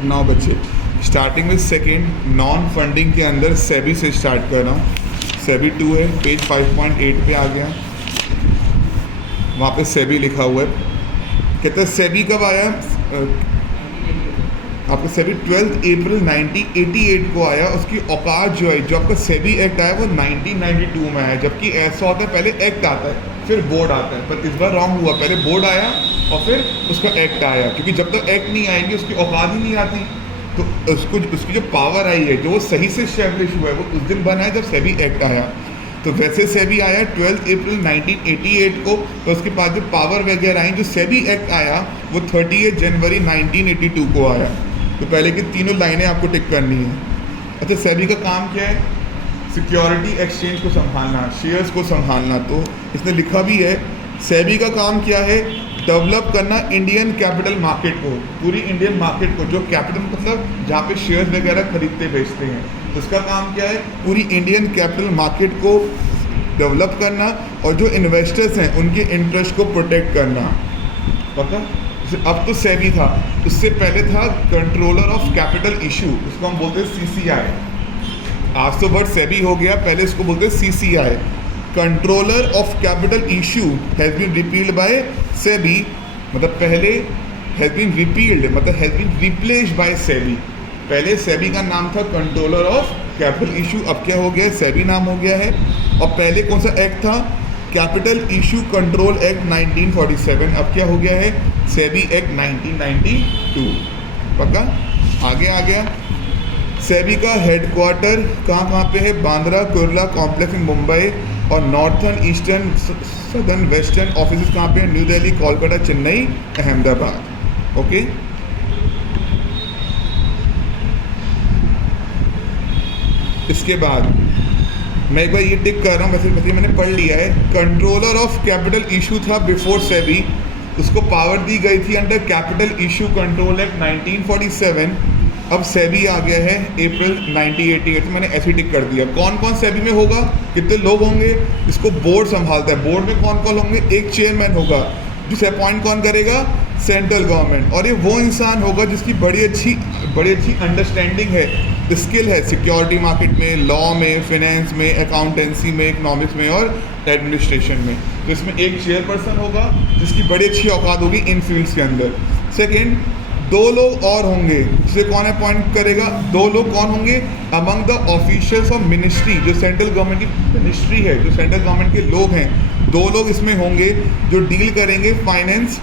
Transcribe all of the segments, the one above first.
अब नाउ बच्चे स्टार्टिंग में सेकेंड नॉन फंडिंग के अंदर सेबी से स्टार्ट कर रहा हूँ। सेबी 2 है, पेज 5.8 पे आ गया, वहाँ पे सेबी लिखा हुआ है। कहते हैं सेबी कब आया आपका? सेबी 12 अप्रैल 1988 को आया। उसकी औकात जो है, जो आपका सेबी एक्ट आया वो 1992 में आया। जबकि ऐसा होता है पहले एक्ट आता है फिर बोर्ड आता है, पर इस बार रॉन्ग हुआ, पहले बोर्ड आया और फिर उसका एक्ट आया। क्योंकि जब तक एक्ट नहीं आएंगे उसकी औकात ही नहीं आती, तो उसकी जो पावर आई है, जो वो सही से एस्टैब्लिश हुआ है, वो उस दिन बना है जब सेबी एक्ट आया। तो वैसे सेबी आया 12 अप्रैल 1988 को, तो उसके बाद जो पावर वगैरह आई, जो सेबी एक्ट आया वो 30 जनवरी 1982 को आया। तो पहले की तीनों लाइनें आपको टिक करनी है। अच्छा, सेबी का काम क्या है? सिक्योरिटी एक्सचेंज को संभालना, शेयर्स को संभालना। तो इसने लिखा भी है सेबी का काम क्या है? डेवलप करना इंडियन कैपिटल मार्केट को, पूरी इंडियन मार्केट को, जो कैपिटल मतलब जहाँ पे शेयर्स वगैरह खरीदते बेचते हैं, तो उसका काम क्या है? पूरी इंडियन कैपिटल मार्केट को डेवलप करना और जो इन्वेस्टर्स हैं उनके इंटरेस्ट को प्रोटेक्ट करना। पता? अब तो सेबी था, उससे पहले था कंट्रोलर ऑफ कैपिटल इशू, उसको हम बोलते हैं CCI। आज तो वर्ड सेबी हो गया, पहले इसको बोलते हैं CCI। Controller of capital issue has been repealed by SEBI, मतलब पहले हैज़ बीन रिपील्ड मतलब has been replaced by SEBI. पहले सेबी का नाम था कंट्रोलर ऑफ कैपिटल इशू, अब क्या हो गया? सेबी नाम हो गया है। और पहले कौन सा एक्ट था? कैपिटल इशू कंट्रोल एक्ट 1947, अब क्या हो गया है? सेबी एक्ट 1992। पक्का? आगे आ गया। सेबी का हेडक्वार्टर कहाँ पे है? बांद्रा कुर्ला कॉम्प्लेक्स इन मुंबई, और northern eastern southern western office कहाँ पे? न्यू दिल्ली, कोलकाता, चेन्नई, अहमदाबाद। ओके, इसके बाद मैं एक बार ये टिक कर रहा हूँ, वैसे मैंने पढ़ लिया है। कंट्रोलर ऑफ कैपिटल इशू था बिफोर सेबी, उसको पावर दी गई थी under capital issue control act 1947। अब सेबी आ गया है अप्रैल 1988, तो मैंने ऐसे टिक कर दिया। कौन कौन सेबी में होगा? कितने लोग होंगे? इसको बोर्ड संभालता है। बोर्ड में कौन कौन होंगे? एक चेयरमैन होगा, जिसे अपॉइंट कौन करेगा? Central government. और ये वो इंसान होगा जिसकी बड़ी अच्छी अंडरस्टैंडिंग है, स्किल है सिक्योरिटी मार्केट में, लॉ में, फिनेंस में, अकाउंटेंसी में, इकोनॉमिक्स में और एडमिनिस्ट्रेशन में। तो इसमें एक चेयरपर्सन होगा जिसकी बड़ी अच्छी औकात होगी इन फील्ड्स के अंदर। सेकेंड, 2 लोग और होंगे, जिसे कौन अपॉइंट करेगा? 2 लोग कौन होंगे? Among the officials of ministry, जो सेंट्रल गवर्नमेंट की मिनिस्ट्री है, जो सेंट्रल गवर्नमेंट के लोग हैं, 2 लोग इसमें होंगे जो डील करेंगे फाइनेंस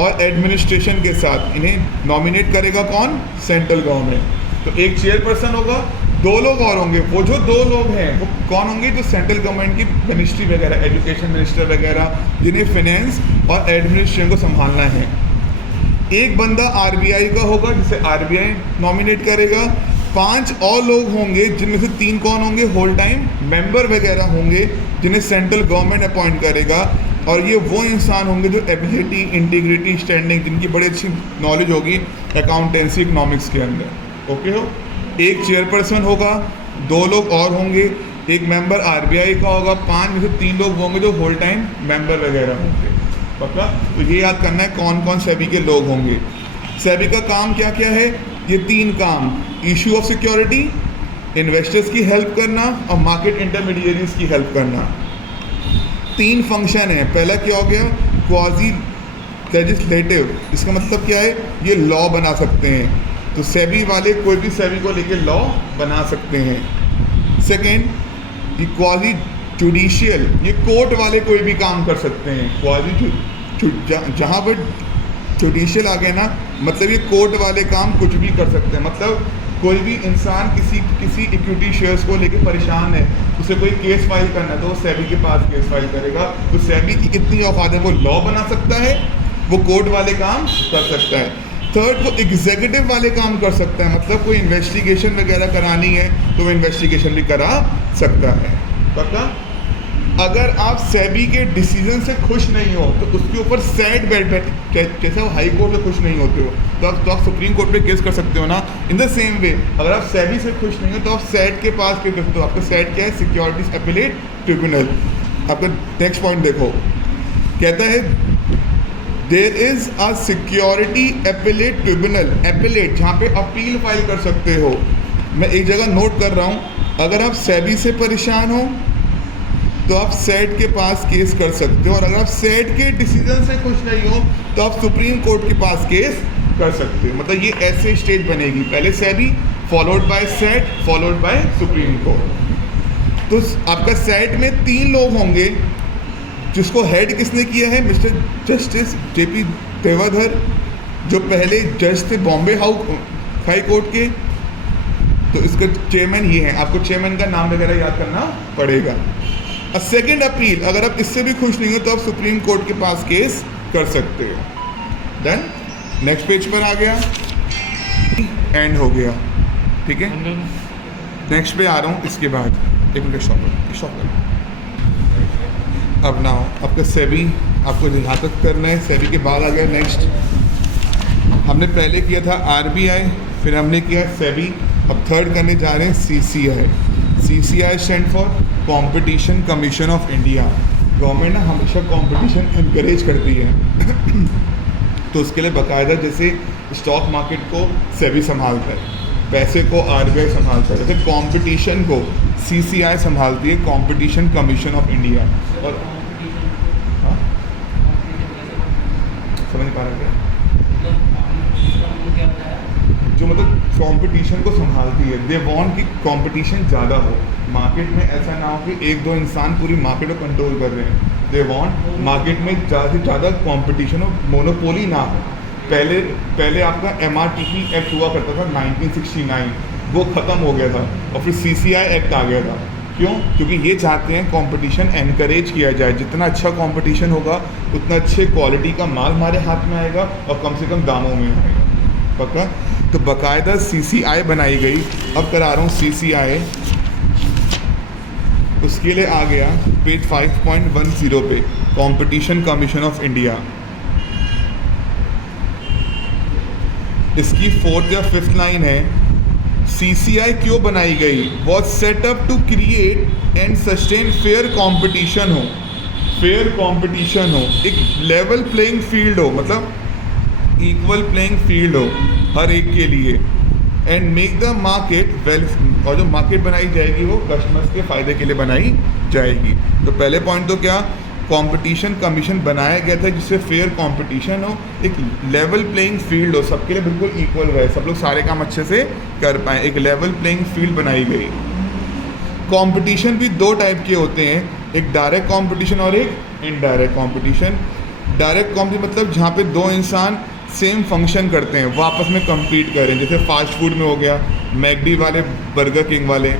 और एडमिनिस्ट्रेशन के साथ। इन्हें नॉमिनेट करेगा कौन? Central government. तो एक चेयरपर्सन होगा, 2 लोग और होंगे। वो जो 2 लोग हैं वो कौन होंगे? जो सेंट्रल गवर्नमेंट की मिनिस्ट्री वगैरह, एजुकेशन मिनिस्टर वगैरह, जिन्हें फिनेंस और एडमिनिस्ट्रेशन को संभालना है। एक बंदा RBI का होगा, जिसे RBI नॉमिनेट करेगा। 5 और लोग होंगे, जिनमें से 3 कौन होंगे? होल टाइम मेंबर वगैरह होंगे, जिन्हें सेंट्रल गवर्नमेंट अपॉइंट करेगा। और ये वो इंसान होंगे जो एबिलिटी, इंटीग्रिटी, स्टैंडिंग, जिनकी बड़ी अच्छी नॉलेज होगी अकाउंटेंसी, इकोनॉमिक्स के अंदर। ओके हो? एक चेयरपर्सन होगा, 2 लोग और होंगे, एक मेंबर RBI का होगा, 5 में से 3 लोग होंगे जो होल टाइम मेंबर वगैरह होंगे। पक्का? तो ये याद करना है कौन कौन सेबी के लोग होंगे। सेबी का काम क्या क्या है? ये 3 काम: इशू ऑफ सिक्योरिटी, इन्वेस्टर्स की हेल्प करना और मार्केट इंटरमीडिएरीज की हेल्प करना। 3 फंक्शन है। पहला क्या हो गया? क्वाजी लेजिस्लेटिव, इसका मतलब क्या है? ये लॉ बना सकते हैं। तो सेबी वाले कोई भी सेबी को लेके लॉ बना सकते हैं। सेकेंड, ये क्वाजी जुडिशियल, ये कोर्ट वाले कोई भी काम कर सकते हैं। क्वाजी जहाँ पर जुडिशियल आ गया ना, मतलब ये कोर्ट वाले काम कुछ भी कर सकते हैं। मतलब कोई भी इंसान किसी इक्विटी शेयर्स को लेके परेशान है, उसे कोई केस फाइल करना है, तो वो सेबी के पास केस फाइल करेगा। तो सेबी की इतनी औकात है, वो लॉ बना सकता है, वो कोर्ट वाले काम कर सकता है। थर्ड, वो एग्जीक्यूटिव वाले काम कर सकता है, मतलब कोई इन्वेस्टिगेशन वगैरह करानी है तो वो इन्वेस्टिगेशन भी करा सकता है। पक्का? अगर आप सेबी के डिसीजन से खुश नहीं हो तो उसके ऊपर सेट बैठ जैसे आप हाई कोर्ट में खुश नहीं होते हो तो आप सुप्रीम कोर्ट पे केस कर सकते हो ना। इन द सेम वे, अगर आप सेबी से खुश नहीं हो तो आप सेट के पास केस कर सकते हो। आपका सेट क्या है? Securities appellate tribunal. आपका नेक्स्ट पॉइंट देखो, कहता है there is a security appellate tribunal, appellate जहाँ पे अपील फाइल कर सकते हो। मैं एक जगह नोट कर रहा हूँ, अगर आप सेबी से परेशान हो तो आप सेट के पास केस कर सकते हो, और अगर आप सेट के डिसीजन से खुश नहीं हो तो आप सुप्रीम कोर्ट के पास केस कर सकते हो। मतलब ये ऐसे स्टेज बनेगी, पहले SEBI, followed by set, followed by supreme court. तो आपका सेट में 3 लोग होंगे, जिसको हेड किसने किया है, मिस्टर जस्टिस JP देवाधर, जो पहले जज थे बॉम्बे हाई कोर्ट के। तो इसका चेयरमैन ये है, आपको चेयरमैन का नाम वगैरह याद करना पड़ेगा। सेकेंड अपील, अगर आप इससे भी खुश नहीं हो तो आप सुप्रीम कोर्ट के पास केस कर सकते हो। डन। नेक्स्ट पेज पर आ गया, एंड हो गया, ठीक है। नेक्स्ट पे आ रहा हूँ, इसके बाद एक मिनट स्टॉप अब ना आपका सेबी, आपको जहाँ तक करना है सेबी के बाद आ गया नेक्स्ट। हमने पहले किया था RBI, फिर हमने किया सेबी, अब थर्ड करने जा रहे हैं CCI। CCI stand for competition commission of India. Government ना हमेशा कंपटीशन एनकरेज करती है तो उसके लिए बाकायदा, जैसे स्टॉक मार्केट को सेबी संभालता है, पैसे को RBI संभालता है, जैसे कंपटीशन को CCI संभालती है, कंपटीशन कमीशन ऑफ इंडिया। और समझ नहीं पा रहा क्या, जो मतलब कंपटीशन को संभालती है। दे वांट कि कंपटीशन ज़्यादा हो मार्केट में, ऐसा ना हो कि 1-2 इंसान पूरी मार्केट को कंट्रोल कर रहे हैं। दे वांट मार्केट में ज़्यादा से ज़्यादा कंपटीशन हो, मोनोपोली ना हो। पहले आपका MRTP एक्ट हुआ करता था 1969, वो ख़त्म हो गया था, और फिर CCI एक्ट आ गया था। क्यों? क्योंकि ये चाहते हैं कंपटीशन एनकरेज किया जाए, जितना अच्छा कंपटीशन होगा उतना अच्छे क्वालिटी का माल हमारे हाथ में आएगा और कम से कम दामों में आएगा। पक्का? तो बाकायदा CCI बनाई गई। अब करा रहा हूँ CCI, उसके लिए आ गया पेज 5.10 पे, कंपटीशन कमीशन ऑफ इंडिया। इसकी 4th या 5th लाइन है, CCI क्यों बनाई गई? Was set up to create and sustain fair competition हो, फेयर कंपटीशन हो, एक लेवल प्लेइंग फील्ड हो, मतलब इक्वल प्लेइंग फील्ड हो हर एक के लिए, and make the market well, और जो मार्केट बनाई जाएगी वो कस्टमर्स के फ़ायदे के लिए बनाई जाएगी। तो पहले पॉइंट तो क्या, कंपटीशन कमीशन बनाया गया था जिससे फेयर कंपटीशन हो, एक लेवल प्लेइंग फील्ड हो, सबके लिए बिल्कुल इक्वल रहे, सब लोग सारे काम अच्छे से कर पाएँ, एक लेवल प्लेइंग फील्ड बनाई गई। कंपटीशन भी 2 टाइप के होते हैं, एक डायरेक्ट कंपटीशन और एक इनडायरेक्ट कंपटीशन। डायरेक्ट कंपटीशन मतलब जहाँ पे 2 इंसान सेम फंक्शन करते हैं, वो आपस में कम्पीट करें, जैसे फास्ट फूड में हो गया मैकडी वाले बर्गर किंग वाले,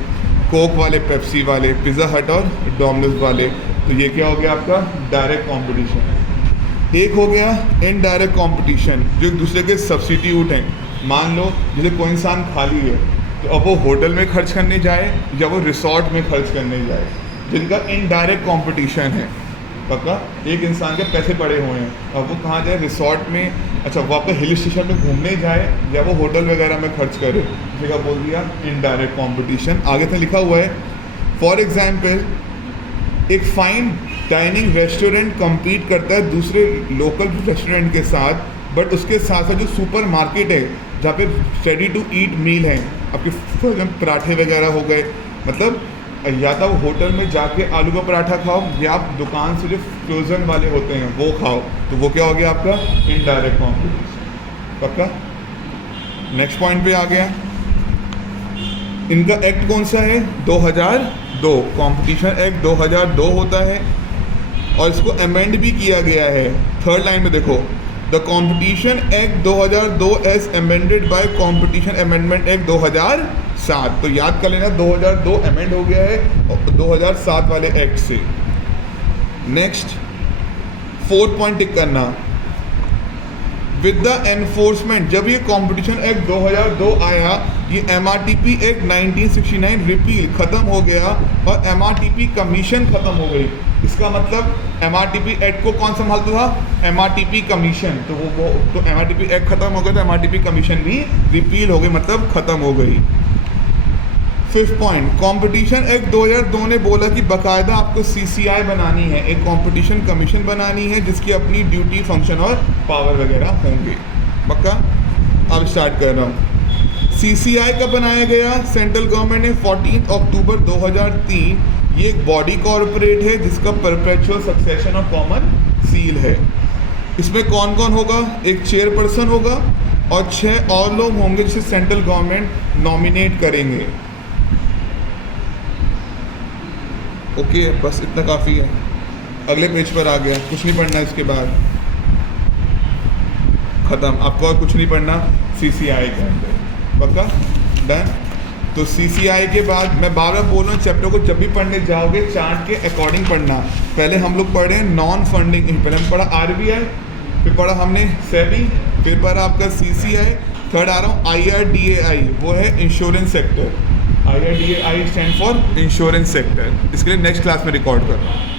कोक वाले पेप्सी वाले, पिज़्ज़ा हट और डोमिनोज वाले। तो ये क्या हो गया आपका डायरेक्ट कंपटीशन। एक हो गया इनडायरेक्ट कंपटीशन, जो एक दूसरे के सब्स्टिट्यूट हैं। मान लो जैसे कोई इंसान खाली है तो अब वो होटल में खर्च करने जाए या वो रिसोर्ट में खर्च करने जाए, जिनका इनडायरेक्ट कंपटीशन है। पक्का? एक इंसान के पैसे पड़े हुए हैं, अब वो कहाँ जाए, रिसोर्ट में, अच्छा वो आपको हिल स्टेशन में घूमने जाए या वो होटल वगैरह में खर्च करे, जगह बोल दिया इनडायरेक्ट कंपटीशन। आगे से लिखा हुआ है, फॉर एग्जाम्पल एक फाइन डाइनिंग रेस्टोरेंट compete करता है दूसरे लोकल रेस्टोरेंट के साथ, बट उसके साथ साथ जो सुपर मार्केट है जहाँ पे रेडी टू ईट मील हैं, आपके पराठे वगैरह हो गए, मतलब या तो होटल में जाके आलू का पराठा खाओ या आप दुकान से जो फ्रोज़न वाले होते हैं वो खाओ, तो वो क्या हो गया आपका इनडायरेक्ट कंपटीशन। पक्का? नेक्स्ट पॉइंट पे आ गया, इनका एक्ट कौन सा है, 2002, कंपटीशन एक्ट 2002 होता है, और इसको अमेंड भी किया गया है। 3rd लाइन में देखो, the competition act 2002 as amended by competition amendment act 2007। तो याद कर लेना 2002 अमेंड हो गया है 2007 वाले एक्ट से। नेक्स्ट 4th पॉइंट टिक करना, विद द एनफोर्समेंट, जब ये कंपटीशन एक्ट 2002 आया, ये MRTP एक्ट 1969 रिपील खत्म हो गया और MRTP कमीशन खत्म हो गई। इसका मतलब MRTP एक्ट को कौन संभालता था, MRTP कमीशन। तो MRTP एक्ट खत्म हो गया तो MRTP कमीशन भी रिपील हो गई, मतलब खत्म हो गई। 5th पॉइंट, कंपटीशन एक्ट 2002 ने बोला कि बाकायदा आपको CCI बनानी है, एक कंपटीशन कमीशन बनानी है जिसकी अपनी ड्यूटी, फंक्शन और पावर वगैरह होंगे। पक्का? अब स्टार्ट कर रहा हूँ। CCI कब बनाया गया? सेंट्रल गवर्नमेंट ने 14 अक्टूबर 2003। ये एक बॉडी कॉरपोरेट है जिसका परपेचुअल सक्सेशन और कॉमन सील है। इसमें कौन कौन होगा? एक चेयरपर्सन होगा और 6 और लोग होंगे जिसे सेंट्रल गवर्नमेंट नॉमिनेट करेंगे। ओके, बस इतना काफ़ी है। अगले पेज पर आ गया, कुछ नहीं पढ़ना इसके बाद, ख़त्म। आपको और कुछ नहीं पढ़ना CCI के अंदर। पक्का? डन। तो CCI के बाद मैं बार बार बोल रहा हूँ, चैप्टर को जब भी पढ़ने जाओगे चार्ट के अकॉर्डिंग पढ़ना। पहले हम लोग पढ़े हैं नॉन फंडिंग, पहले हम पढ़ा RBI, फिर पढ़ा हमने SEBI, फिर पढ़ा आपका CCI, थर्ड आ रहा हूँ IRDAI, वो है insurance sector. IRDAI stand for insurance sector. इसके लिए नेक्स्ट क्लास में रिकॉर्ड कर रहा हूँ।